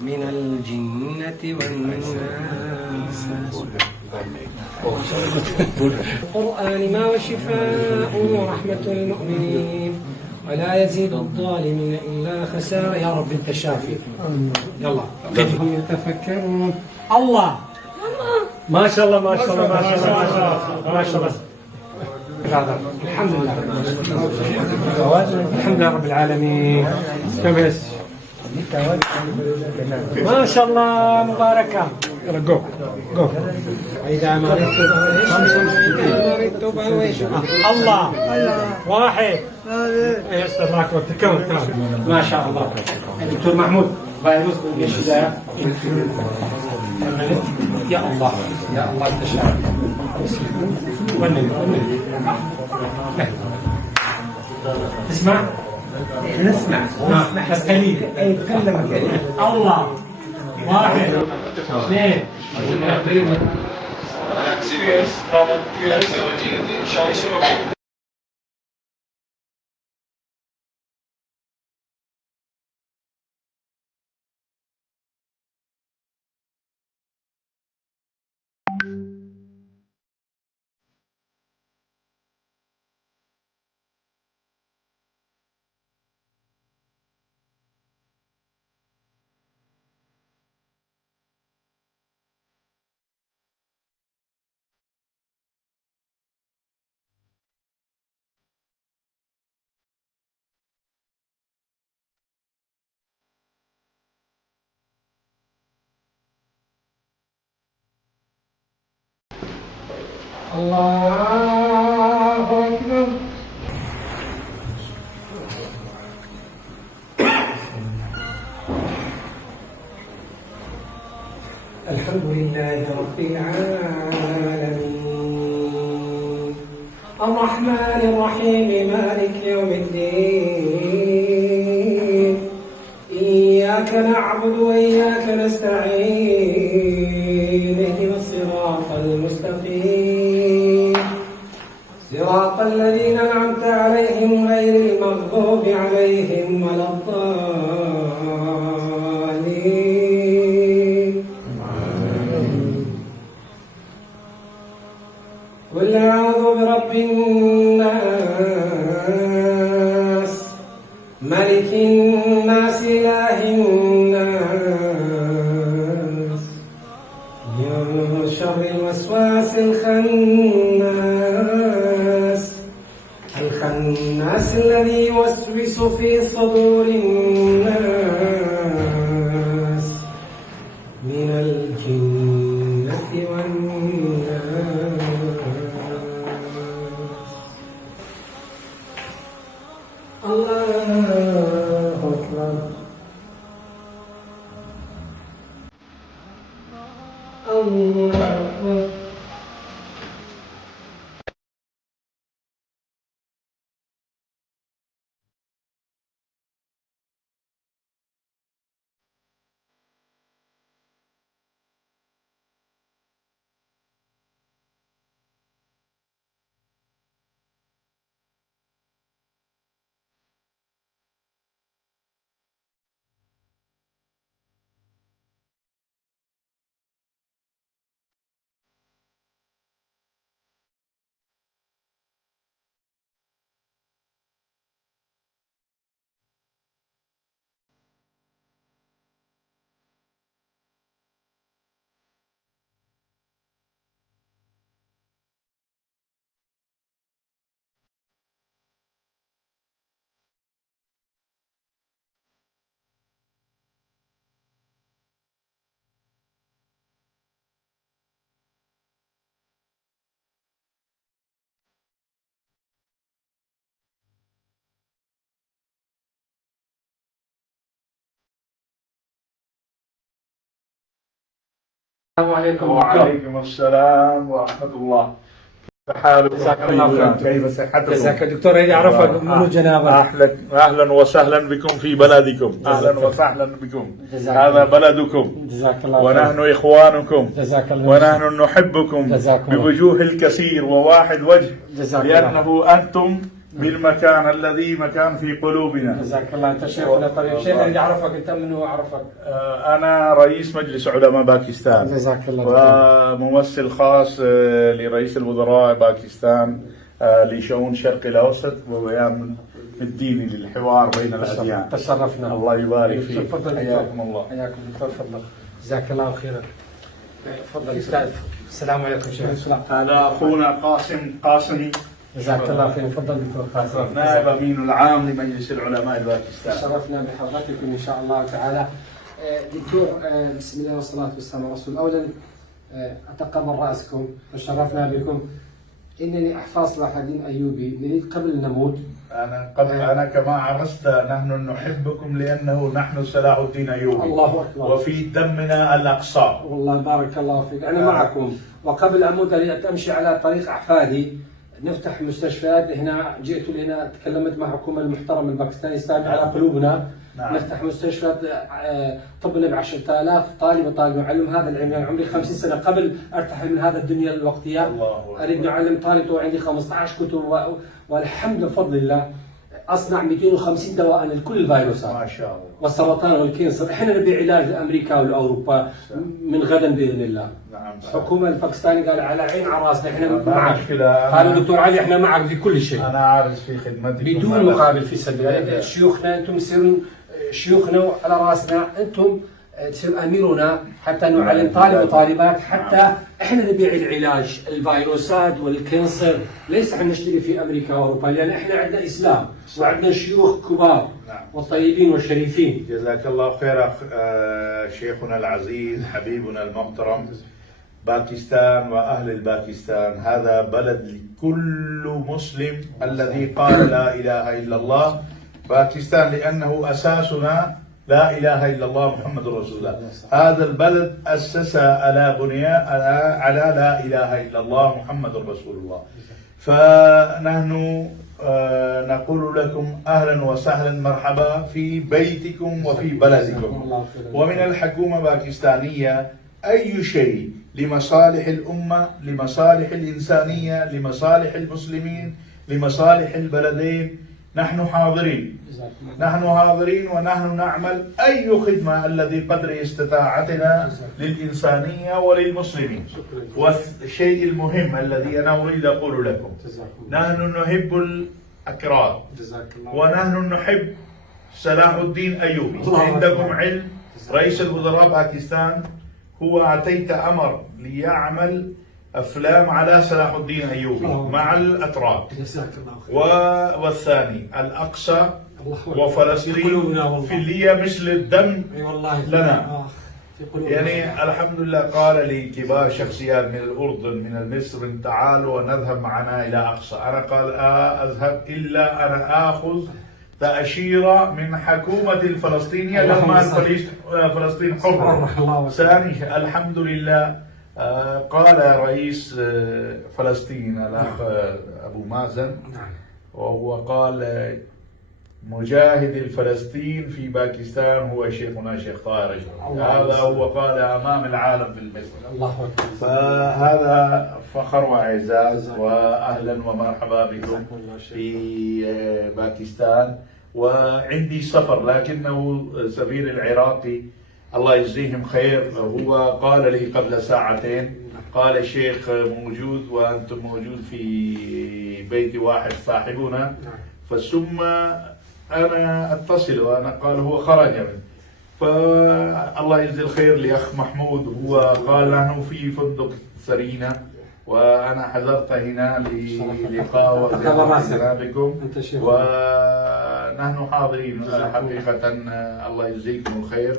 من الجنة والناس. القرآن ما وشفاء ورحمة المؤمنين ولا يزيد الظالمين إلا خسارة. يا رب أنت شافي. يلا هم يتفكرون. الله ما شاء الله ما شاء الله ما شاء الله ما شاء الله ما شاء الله. الحمد لله الحمد لله رب العالمين. كبس ما شاء الله مباركة. يلا جو جو. إذا مرضت فويش. الله واحد. استراك وتكون ما شاء الله. دكتور محمود فيروس ايش ده؟ يا الله يا الله تشاء. اسمع نسمع بس قليل. تكلم الله واحد اثنين. الله أكبر. الحمد لله رب العالمين الرحمن الرحيم مالك يوم الدين إياك نعبد وإياك نستعين اهدنا الصراط المستقيم صراط الذين أنعمت عليهم غير المغضوب عليهم ولا الضالين. قل أعوذ برب الناس ملك الناس إله الناس من شر الوسواس الخناس الذي يوسوس في صدور الناس من الجنة والناس. الله أكبر. الله أكبر. السلام عليكم. وعليكم السلام ورحمة الله. حالك؟ كيف صحتكم؟ جزاك دكتور يعرفك منو جنابك. أهلا وسهلا بكم في بلدكم. أهلا وسهلا بكم. هذا بلدكم. جزاك الله ونحن إخوانكم. جزاك الله. ونحن نحبكم بوجوه الكثير وواحد وجه. جزاك لأنه أنتم بالمكان الذي مكان في قلوبنا. جزاك الله. انت شيخنا طيب، شيخ اللي عرفك انت من هو عرفك؟ أنا رئيس مجلس علماء باكستان، جزاك الله. وممثل خاص لرئيس الوزراء باكستان لشؤون الشرق الأوسط وبيان الديني للحوار بين الأديان. تشرفنا. الله يبارك فيك. تفضل. حياكم الله. حياكم دكتور. تفضل. جزاك الله خيرا. تفضل استاذ. السلام عليكم شيخ. هذا أخونا قاسم. جزاك الله خير. تفضل دكتور قاسم. نائب أمين العام لمجلس العلماء الباكستاني. شرفنا بحضرتكم ان شاء الله تعالى. دكتور، بسم الله والصلاه والسلام على رسول. اولا اتقبل راسكم وشرفنا بكم. انني احفاد صلاح الدين ايوبي. نريد قبل نموت أنا كما عرفت نحن نحبكم لأنه نحن صلاح الدين أيوبي. الله أكبر. وفي دمنا الأقصى. والله بارك الله فيك. أنا معكم. وقبل أموت أريد أمشي على طريق أحفادي. نفتح مستشفيات هنا. جئت لهنا تكلمت مع الحكومة المحترمة الباكستانية استاذ على قلوبنا. نعم. نفتح مستشفيات طبنا ب 10,000 طالب نعلم هذا العلم. يعني عمري 50 سنة قبل أرتحل من هذا الدنيا الوقتية. أريد نعلم طالب وعندي 15 كتب والحمد لله بفضل الله أصنع 250 دواء لكل الفيروسات. ما شاء الله. والسرطان والكانسر. احنا نبيع علاج لأمريكا والأوروبا من غدا بإذن الله. نعم. الحكومة الباكستانية قال على عين على راسنا احنا معك. قال دكتور علي احنا معك في كل شيء. أنا عارف في خدمتكم بدون مقابل في سبيل الله. شيوخنا انتم تصيرون شيوخنا على راسنا. انتم تصير اميرنا حتى نعلم طالب وطالبات. حتى احنا نبيع العلاج الفيروسات والكانسر. ليس احنا نشتري في امريكا واوروبا لان احنا عندنا اسلام وعندنا شيوخ كبار والطيبين والشريفين. جزاك الله خير شيخنا العزيز حبيبنا المحترم. باكستان وأهل الباكستان هذا بلد لكل مسلم الذي قال لا إله إلا الله. باكستان لأنه أساسنا لا إله إلا الله محمد رسول الله. هذا البلد أسس على بنيان على لا إله إلا الله محمد رسول الله. فنحن نقول لكم أهلا وسهلا مرحبا في بيتكم وفي بلدكم. ومن الحكومة الباكستانية أي شيء لمصالح الأمة، لمصالح الإنسانية، لمصالح المسلمين، لمصالح البلدين نحن حاضرين. نحن حاضرين ونحن نعمل أي خدمة الذي قدر استطاعتنا للإنسانية وللمسلمين. والشيء المهم الذي أنا أريد أقول لكم نحن نحب الأكراد ونحن نحب صلاح الدين أيوبي. عندكم علم رئيس الوزراء باكستان هو أعطيت أمر ليعمل أفلام على صلاح الدين أيوبي مع الأتراك. والثاني الأقصى وفلسطين في اللي مثل الدم لنا. يعني الحمد لله قال لي كبار شخصيات من الأردن من مصر تعالوا ونذهب معنا إلى أقصى. أنا قال أذهب إلا أنا آخذ تأشيرة من حكومة الفلسطينية لما فلسطين حرة. ثاني الحمد لله قال رئيس فلسطين الأخ أبو مازن وهو قال مجاهد الفلسطين في باكستان هو شيخنا شيخ طاهر. هذا هو قال أمام العالم بالمصر. فهذا فخر وإعزاز وأهلا ومرحبا بكم في باكستان. وعندي سفر لكنه سفير العراقي الله يجزيهم خير هو قال لي قبل ساعتين قال الشيخ موجود وأنتم موجود في بيت واحد صاحبنا. فثم أنا أتصل وأنا قال هو خرج منه. فالله يجزي الخير لأخ محمود هو قال نحن في فندق سرينا وأنا حضرت هنا للقاء بكم ونحن حاضرين حقيقة. الله يجزيكم الخير.